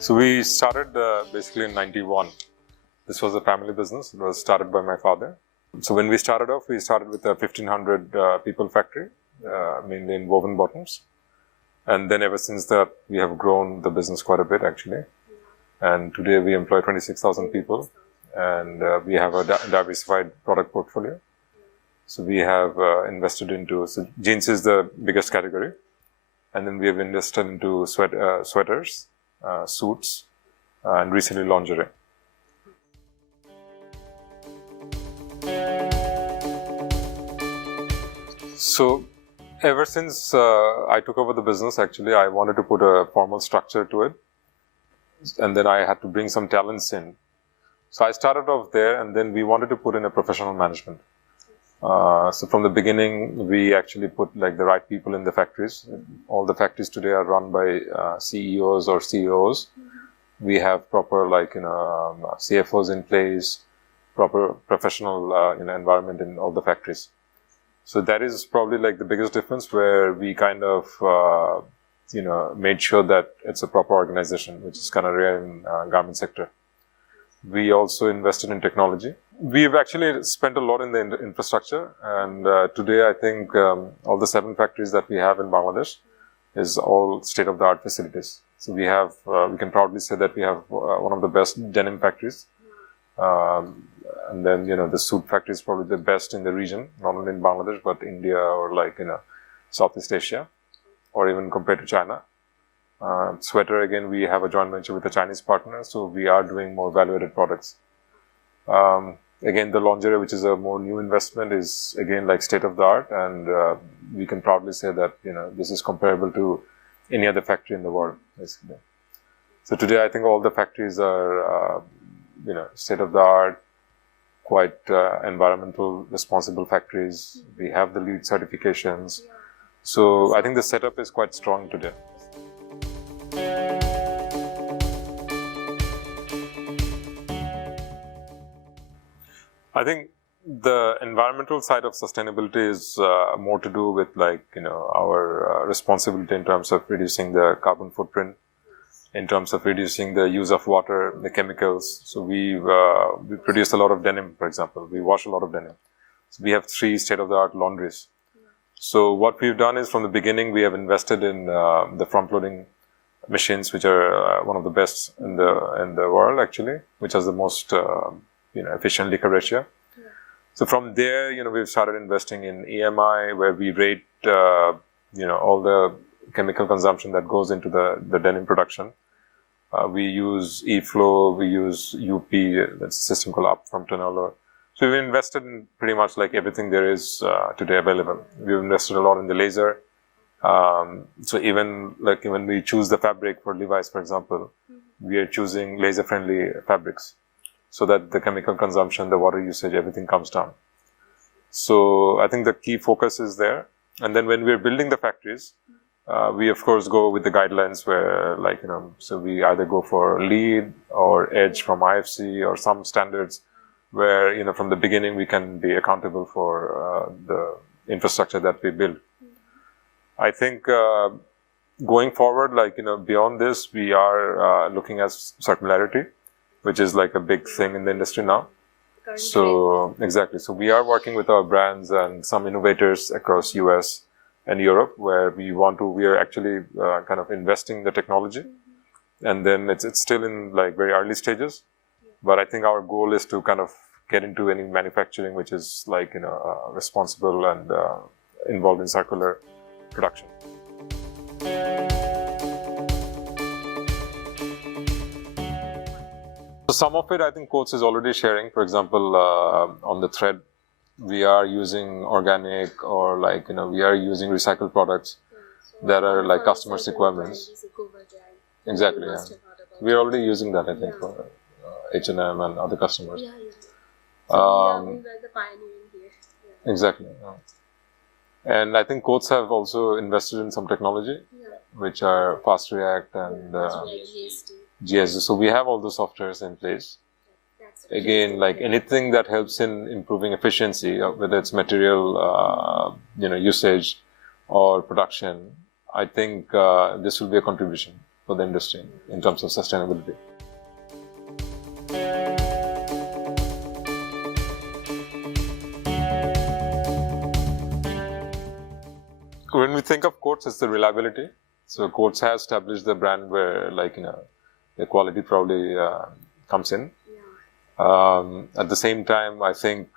So we started basically in '91. This was a family business. It was started by my father. So when we started off, we started with a 1,500 people factory, mainly in woven bottoms. And then ever since that, we have grown the business quite a bit actually. And today we employ 26,000 people, and we have a diversified product portfolio. So we have invested into, so jeans is the biggest category. And then we have invested into sweaters, suits, and recently lingerie. So ever since I took over the business, actually, I wanted to put a formal structure to it. And then I had to bring some talents in. So I started off there, and then we wanted to put in a professional management. So from the beginning, we actually put like the right people in the factories. All the factories today are run by CEOs or CEOs. We have proper CFOs in place, proper professional environment in all the factories. So that is probably like the biggest difference, where we kind of made sure that it's a proper organization, which is kind of rare in garment sector. We also invested in technology. We've actually spent a lot in the infrastructure, and today I think all the 7 factories that we have in Bangladesh is all state-of-the-art facilities. So we have, we can proudly say that we have one of the best denim factories. And then, the suit factory is probably the best in the region, not only in Bangladesh, but India or Southeast Asia, or even compared to China. Sweater, again, we have a joint venture with a Chinese partner, so we are doing more value-added products. Again, the lingerie, which is a more new investment, is again like state-of-the-art, and we can proudly say that this is comparable to any other factory in the world, basically. So today, I think all the factories are state-of-the-art, quite environmental responsible factories. We have the LEED certifications, so I think the setup is quite strong today. I think the environmental side of sustainability is more to do with our responsibility in terms of reducing the carbon footprint, in terms of reducing the use of water, the chemicals. So we produce a lot of denim, for example. We wash a lot of denim. So we have 3 state-of-the-art laundries. So what we've done is, from the beginning, we have invested in the front-loading machines, which are one of the best in the world actually, which has the most efficient liquor ratio. So from there, we've started investing in EMI, where we rate all the chemical consumption that goes into the denim production. We use eFlow, we use UP, that's a system called Up from Tonolo. So we've invested in pretty much like everything there is today available. We've invested a lot in the laser. So even like when we choose the fabric for Levi's, for example, we are choosing laser-friendly fabrics, so that the chemical consumption, the water usage, everything comes down. So I think the key focus is there. And then when we're building the factories, we of course go with the guidelines where so we either go for LEED or EDGE from IFC, or some standards where, from the beginning we can be accountable for the infrastructure that we build. I think going forward, beyond this, we are looking at circularity, which is like a big thing in the industry now. So exactly. So we are working with our brands and some innovators across US and Europe, where we are actually kind of investing the technology, and then it's still in very early stages. But I think our goal is to kind of get into any manufacturing which is responsible and involved in circular production. So some of it I think Coats is already sharing. For example, on the thread, we are using organic, or we are using recycled products that are like customers' requirements. Exactly, yeah. We're already using that, I think, for H&M and other customers. Yeah. So we are the pioneering here. Yeah. Exactly. And I think Coats have also invested in some technology, which are Fast React and GSD. So we have all the softwares in place. Again, like anything that helps in improving efficiency, whether it's material, usage or production, I think this will be a contribution for the industry in terms of sustainability. When we think of Coats, it's the reliability. So Coats has established the brand where, the quality probably comes in. At the same time, I think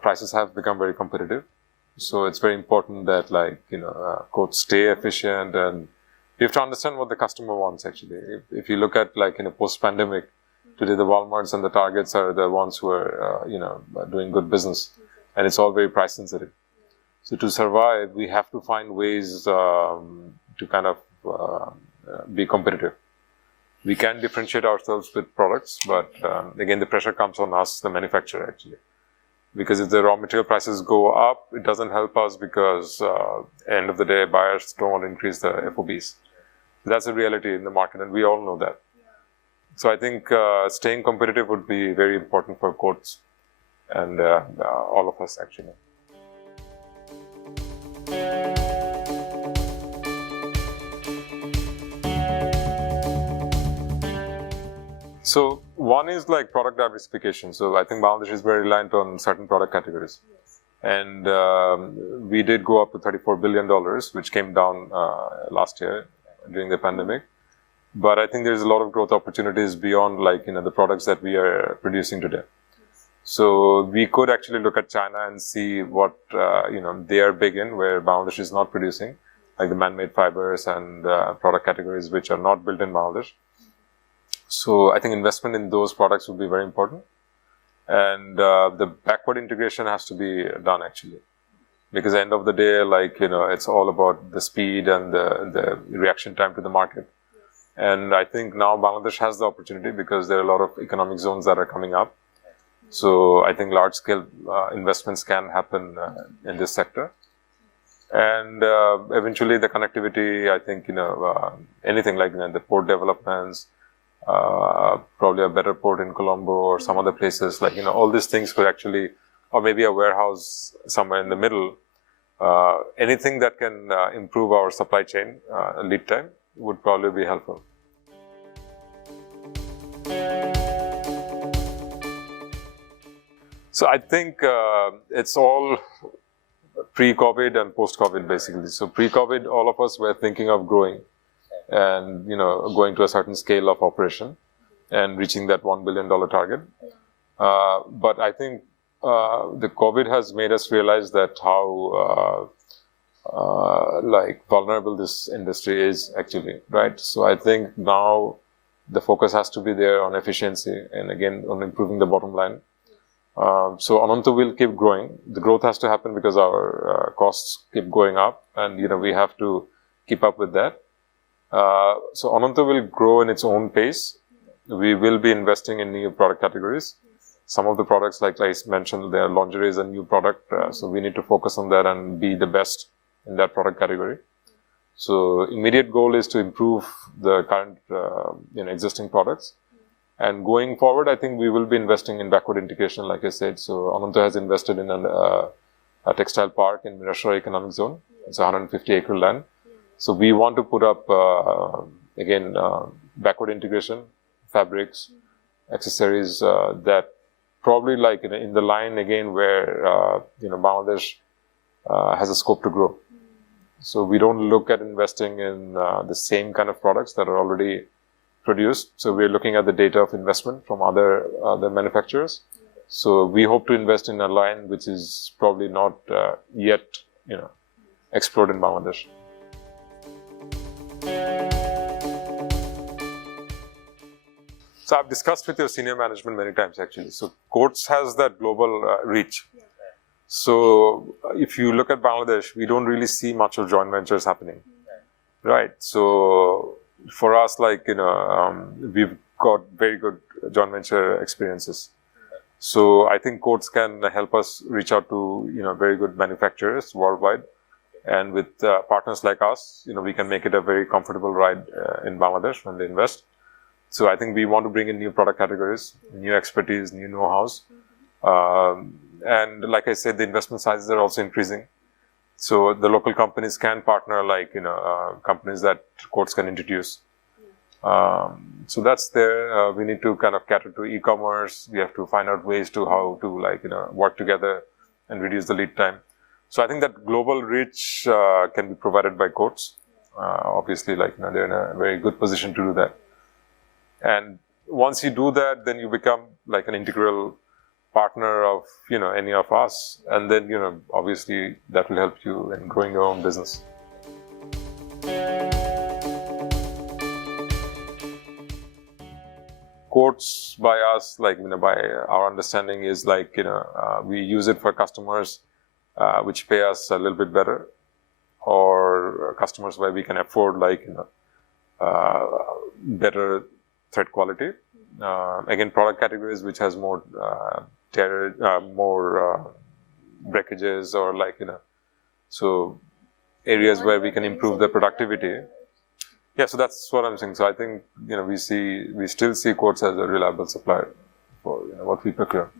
prices have become very competitive. So it's very important that Coats stay efficient, and you have to understand what the customer wants actually. If you look at post-pandemic, today the Walmarts and the Targets are the ones who are doing good business, and it's all very price sensitive. So to survive, we have to find ways to kind of be competitive. We can differentiate ourselves with products, but again, the pressure comes on us, the manufacturer actually. Because if the raw material prices go up, it doesn't help us because at the end of the day, buyers don't want to increase the FOBs. That's a reality in the market, and we all know that. So I think staying competitive would be very important for Coats and all of us actually. So one is product diversification. So I think Bangladesh is very reliant on certain product categories. And we did go up to $34 billion, which came down last year during the pandemic. But I think there's a lot of growth opportunities beyond the products that we are producing today. So we could actually look at China and see what they are big in, where Bangladesh is not producing, like the man-made fibers and product categories which are not built in Bangladesh. So I think investment in those products would be very important, and the backward integration has to be done actually, because at the end of the day, it's all about the speed and the reaction time to the market. And I think now Bangladesh has the opportunity because there are a lot of economic zones that are coming up. So I think large-scale investments can happen in this sector, and eventually the connectivity. I think anything the port developments, probably a better port in Colombo or some other places. All these things could actually, or maybe a warehouse somewhere in the middle. Anything that can improve our supply chain lead time would probably be helpful. So I think it's all pre-COVID and post-COVID basically. So pre-COVID, all of us were thinking of growing and going to a certain scale of operation and reaching that $1 billion target. But I think the COVID has made us realize that how vulnerable this industry is actually, right? So I think now the focus has to be there on efficiency and again on improving the bottom line. So Ananta will keep growing. The growth has to happen because our costs keep going up, and we have to keep up with that. So Ananta will grow in its own pace. We will be investing in new product categories. Some of the products, like I mentioned, their lingerie is a new product, so we need to focus on that and be the best in that product category. So immediate goal is to improve the current existing products. And going forward, I think we will be investing in backward integration, like I said. So Ananta has invested in a textile park in Mirashore Economic Zone. It's a 150-acre land. So we want to put up, backward integration, fabrics, accessories that probably in the line again where, Bangladesh has a scope to grow. So we don't look at investing in the same kind of products that are already produced. So we're looking at the data of investment from other manufacturers. So we hope to invest in a line which is probably not yet, explored in Bangladesh. So I've discussed with your senior management many times actually. So Coats has that global reach. So if you look at Bangladesh, we don't really see much of joint ventures happening, right? So for us, like, we've got very good joint venture experiences. So I think Coats can help us reach out to, very good manufacturers worldwide. And with partners like us, we can make it a very comfortable ride in Bangladesh when they invest. So I think we want to bring in new product categories, new expertise, new know-hows. And like I said, the investment sizes are also increasing. So the local companies can partner, like, companies that Coats can introduce. So that's there. We need to kind of cater to e-commerce. We have to find out ways to how to, like, work together and reduce the lead time. So I think that global reach can be provided by Coats. Obviously, like, they're in a very good position to do that. And once you do that, then you become like an integral partner of, any of us. And then, obviously that will help you in growing your own business. Quotes by us, like, by our understanding is like, we use it for customers which pay us a little bit better, or customers where we can afford, like, better thread quality. Again, product categories which has more more breakages, or, like, so areas where we can improve the productivity. Yeah, so that's what I'm saying. So I think, we still see Coats as a reliable supplier for, what we procure.